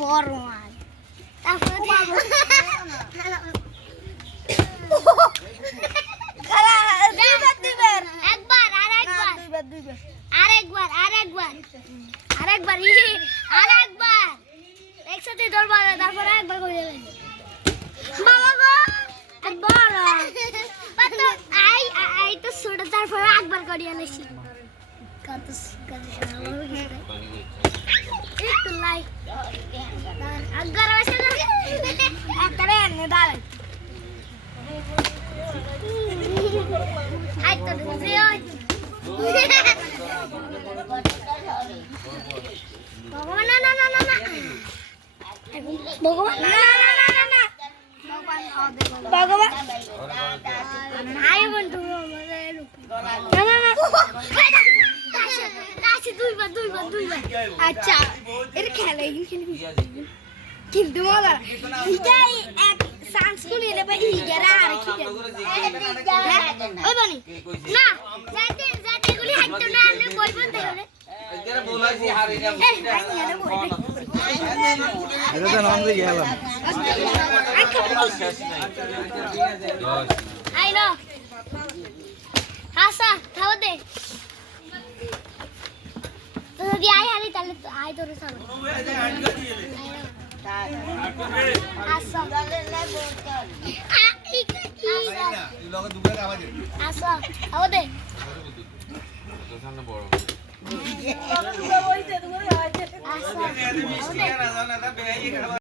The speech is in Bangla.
বড় মাছ তারপরে আরেকবার একসাথে ধরবা তারপরে একবার করে দেবেন বাবা গো বড় কত আই তো ছোট তারপরে একবার করে আনেছি কত একটু লাই আগার আছে না একবারে এনে দাও আই তো দিছি ওই ভগবান না না না না ভগবান না না না না না ভগবান আই বন্ধু আমাদের না না না কাছে দুইবার আচ্ছা এর খেলা কিন্তু মজা এটাই এক চান্স করে নেবে ইগেরা আর কি ওই বনি না যাতে গুলি হাইতো না আমি বলবন তাহলে এরা বলাইছি হারি না এটা তো নাম দিয়ে গেলাম আই নো হাসা খাও দে তো যদি আই হারি তাহলে আই তোরে সামনে আসো আসো খাও দে সামনে বড় আসো